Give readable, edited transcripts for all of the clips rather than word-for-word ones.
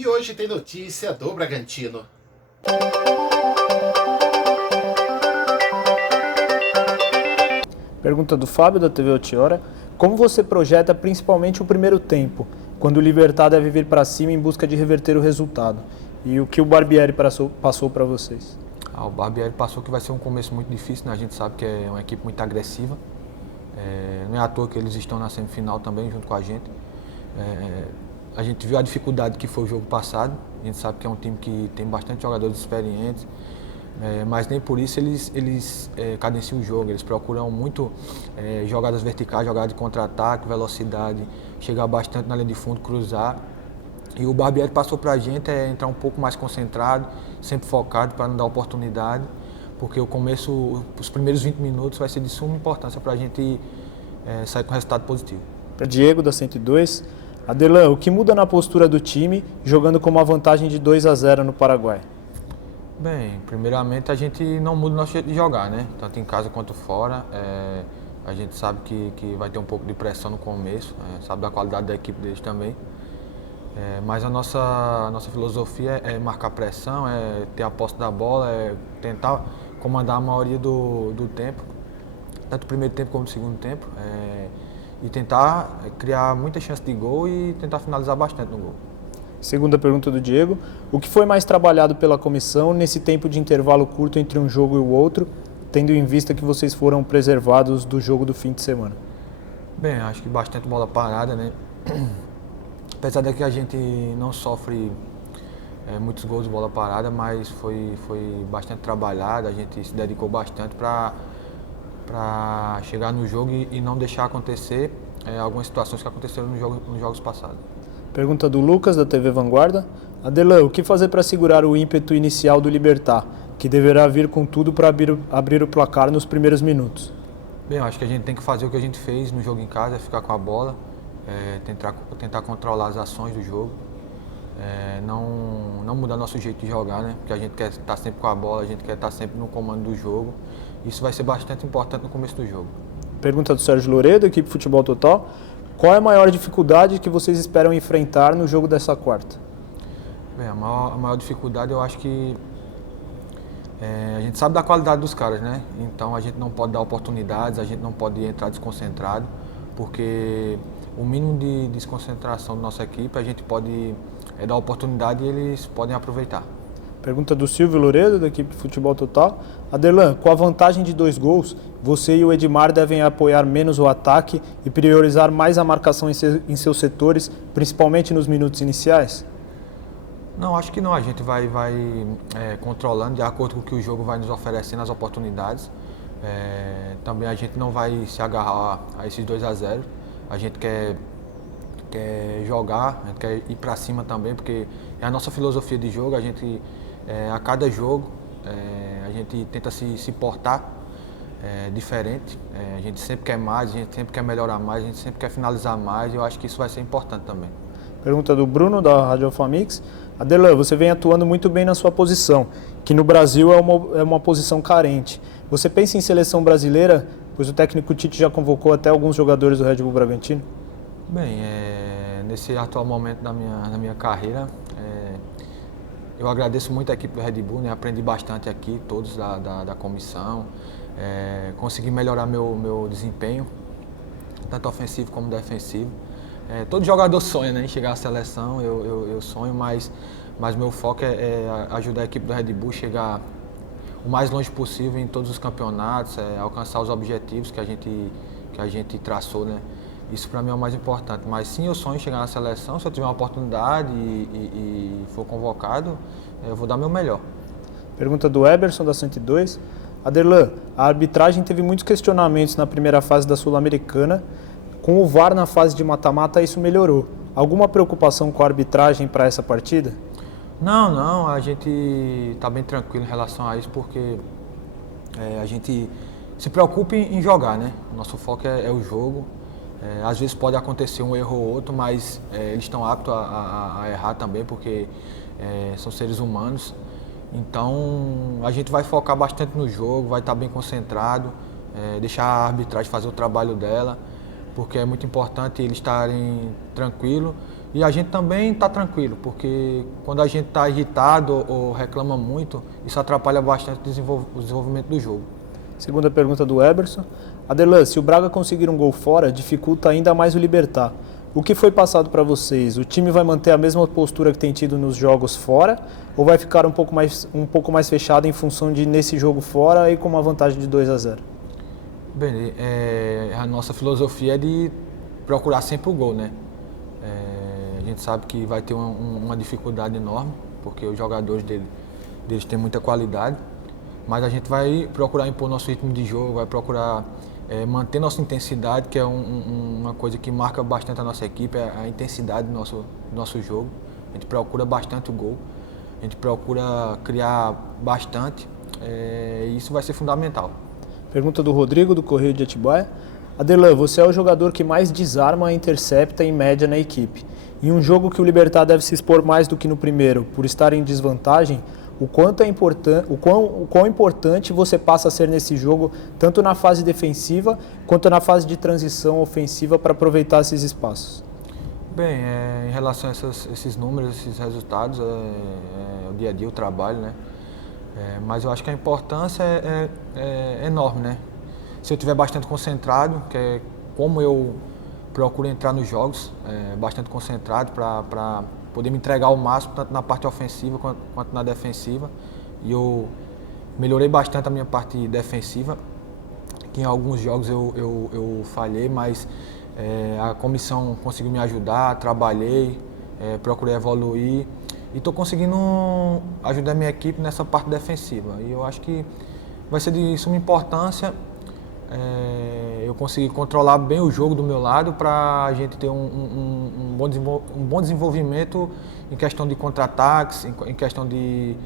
E hoje tem notícia do Bragantino. Pergunta do Fábio, da TV Otiora. Como você projeta principalmente o primeiro tempo, quando o Libertad deve vir para cima em busca de reverter o resultado? E o que o Barbieri passou para vocês? O Barbieri passou que vai ser um começo muito difícil, né? A gente sabe que é uma equipe muito agressiva. Não é à toa que eles estão na semifinal também, junto com a gente. A gente viu a dificuldade que foi o jogo passado. A gente sabe que é um time que tem bastante jogadores experientes, mas nem por isso eles cadenciam o jogo. Eles procuram muito jogadas verticais, jogadas de contra-ataque, velocidade, chegar bastante na linha de fundo, cruzar. E o Barbieri passou para a gente entrar um pouco mais concentrado, sempre focado para não dar oportunidade, porque o começo, os primeiros 20 minutos vai ser de suma importância para a gente sair com resultado positivo. Para Diego, da 102. Adelan, o que muda na postura do time jogando com uma vantagem de 2-0 no Paraguai? Bem, primeiramente a gente não muda o nosso jeito de jogar, né? Tanto em casa quanto fora. A gente sabe que vai ter um pouco de pressão no começo, sabe da qualidade da equipe deles também. Mas a nossa filosofia é marcar pressão, é ter a posse da bola, é tentar comandar a maioria do tempo, tanto o primeiro tempo como o segundo tempo, e tentar criar muita chance de gol e tentar finalizar bastante no gol. Segunda pergunta do Diego. O que foi mais trabalhado pela comissão nesse tempo de intervalo curto entre um jogo e o outro, tendo em vista que vocês foram preservados do jogo do fim de semana? Bem, acho que bastante bola parada, né? Apesar de que a gente não sofre muitos gols de bola parada, mas foi bastante trabalhado, a gente se dedicou bastante para chegar no jogo e não deixar acontecer algumas situações que aconteceram nos jogos passados. Pergunta do Lucas, da TV Vanguarda. Adelan, o que fazer para segurar o ímpeto inicial do Libertad, que deverá vir com tudo para abrir o placar nos primeiros minutos? Bem, eu acho que a gente tem que fazer o que a gente fez no jogo em casa, ficar com a bola, tentar controlar as ações do jogo, não mudar nosso jeito de jogar, né? Porque a gente quer estar sempre com a bola, a gente quer estar sempre no comando do jogo. Isso vai ser bastante importante no começo do jogo. Pergunta do Sérgio Loredo, equipe Futebol Total. Qual é a maior dificuldade que vocês esperam enfrentar no jogo dessa quarta? Bem, a maior dificuldade eu acho que a gente sabe da qualidade dos caras, né? Então a gente não pode dar oportunidades, a gente não pode entrar desconcentrado, porque o mínimo de desconcentração da nossa equipe a gente pode dar oportunidade e eles podem aproveitar. Pergunta do Silvio Loredo, da equipe Futebol Total. Adelan, com a vantagem de 2 gols, você e o Edmar devem apoiar menos o ataque e priorizar mais a marcação em seus setores, principalmente nos minutos iniciais? Não, acho que não. A gente vai controlando de acordo com o que o jogo vai nos oferecendo, as oportunidades. Também a gente não vai se agarrar a esses 2-0. A gente quer jogar, a gente quer ir para cima também, porque é a nossa filosofia de jogo. A gente, a cada jogo, a gente tenta se portar diferente. A gente sempre quer mais, a gente sempre quer melhorar mais, a gente sempre quer finalizar mais. E eu acho que isso vai ser importante também. Pergunta do Bruno, da Rádio Alfamix. Adelan, você vem atuando muito bem na sua posição, que no Brasil é uma posição carente. Você pensa em seleção brasileira, pois o técnico Tite já convocou até alguns jogadores do Red Bull Bragantino? Bem, nesse atual momento da minha carreira, eu agradeço muito a equipe do Red Bull, né? Aprendi bastante aqui, todos da comissão, consegui melhorar meu desempenho, tanto ofensivo como defensivo. Todo jogador sonha, né, em chegar à seleção, eu sonho, mas meu foco é ajudar a equipe do Red Bull a chegar o mais longe possível em todos os campeonatos, alcançar os objetivos que a gente traçou, né? Isso para mim é o mais importante. Mas sim, eu sonho em chegar na seleção. Se eu tiver uma oportunidade e for convocado, eu vou dar meu melhor. Pergunta do Eberson, da 102. Adelan, a arbitragem teve muitos questionamentos na primeira fase da Sul-Americana. Com o VAR na fase de mata-mata, isso melhorou. Alguma preocupação com a arbitragem para essa partida? Não, a gente está bem tranquilo em relação a isso, porque a gente se preocupa em jogar, né? O nosso foco é o jogo. Às vezes pode acontecer um erro ou outro, mas eles estão aptos a errar também, porque são seres humanos. Então a gente vai focar bastante no jogo, vai estar bem concentrado, deixar a arbitragem fazer o trabalho dela, porque é muito importante eles estarem tranquilos E a gente também está tranquilo, porque quando a gente está irritado ou reclama muito, isso atrapalha bastante o desenvolvimento do jogo. Segunda pergunta do Eberson. Aderlan, se o Braga conseguir um gol fora, dificulta ainda mais o Libertad. O que foi passado para vocês? O time vai manter a mesma postura que tem tido nos jogos fora ou vai ficar um pouco mais fechado em função de nesse jogo fora e com uma vantagem de 2-0? Bem, a nossa filosofia é de procurar sempre o gol, né? A gente sabe que vai ter uma dificuldade enorme, porque os jogadores deles têm muita qualidade, mas a gente vai procurar impor nosso ritmo de jogo, vai procurar manter nossa intensidade, que é uma coisa que marca bastante a nossa equipe, é a intensidade do nosso jogo. A gente procura bastante o gol, a gente procura criar bastante, e isso vai ser fundamental. Pergunta do Rodrigo, do Correio de Atibaia. Aderlan, você é o jogador que mais desarma e intercepta em média na equipe. Em um jogo que o Libertad deve se expor mais do que no primeiro, por estar em desvantagem, o quão importante você passa a ser nesse jogo, tanto na fase defensiva quanto na fase de transição ofensiva para aproveitar esses espaços? Bem, em relação a esses números, esses resultados, o dia a dia, o trabalho, né? Mas eu acho que a importância é enorme, né? Se eu estiver bastante concentrado, que é como eu procuro entrar nos jogos, bastante concentrado para poder me entregar ao máximo, tanto na parte ofensiva quanto na defensiva. E eu melhorei bastante a minha parte defensiva, que em alguns jogos eu falhei, mas a comissão conseguiu me ajudar, trabalhei, procurei evoluir e estou conseguindo ajudar a minha equipe nessa parte defensiva. E eu acho que vai ser de suma importância eu conseguir controlar bem o jogo do meu lado para a gente ter um bom desenvolvimento em questão de contra-ataques, em questão de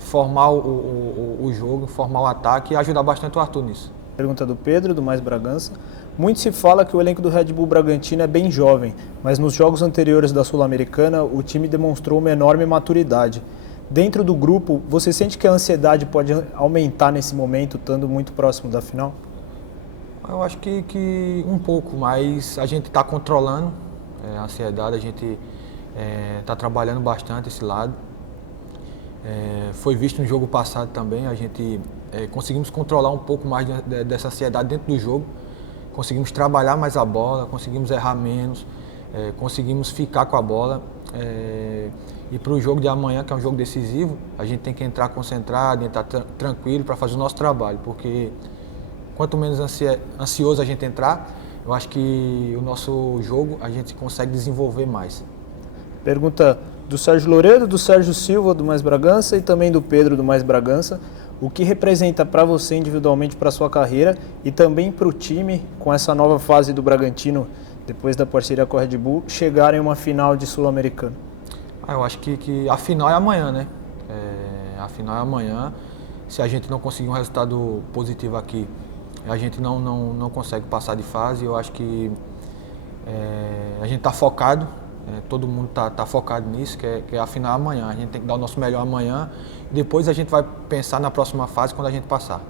formar o jogo, formar o ataque e ajudar bastante o Arthur nisso. Pergunta do Pedro, do Mais Bragança. Muito se fala que o elenco do Red Bull Bragantino é bem jovem, mas nos jogos anteriores da Sul-Americana o time demonstrou uma enorme maturidade. Dentro do grupo, você sente que a ansiedade pode aumentar nesse momento, estando muito próximo da final? Eu acho que um pouco, mas a gente está controlando a ansiedade, a gente está trabalhando bastante esse lado. Foi visto no jogo passado também, a gente conseguimos controlar um pouco mais dessa ansiedade dentro do jogo, conseguimos trabalhar mais a bola, conseguimos errar menos, conseguimos ficar com a bola. E para o jogo de amanhã, que é um jogo decisivo, a gente tem que entrar concentrado, entrar tranquilo para fazer o nosso trabalho, porque quanto menos ansioso a gente entrar, eu acho que o nosso jogo a gente consegue desenvolver mais. Pergunta do Sérgio Louredo, do Sérgio Silva, do Mais Bragança, e também do Pedro, do Mais Bragança. O que representa para você individualmente, para a sua carreira e também para o time, com essa nova fase do Bragantino, depois da parceria com a Red Bull, chegar em uma final de Sul-Americano? Eu acho que a final é amanhã, né? A final é amanhã. Se a gente não conseguir um resultado positivo aqui, a gente não consegue passar de fase. Eu acho que a gente está focado, todo mundo está focado nisso, que é a final amanhã. A gente tem que dar o nosso melhor amanhã. Depois a gente vai pensar na próxima fase quando a gente passar.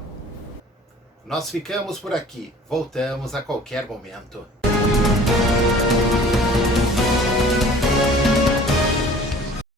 Nós ficamos por aqui. Voltamos a qualquer momento.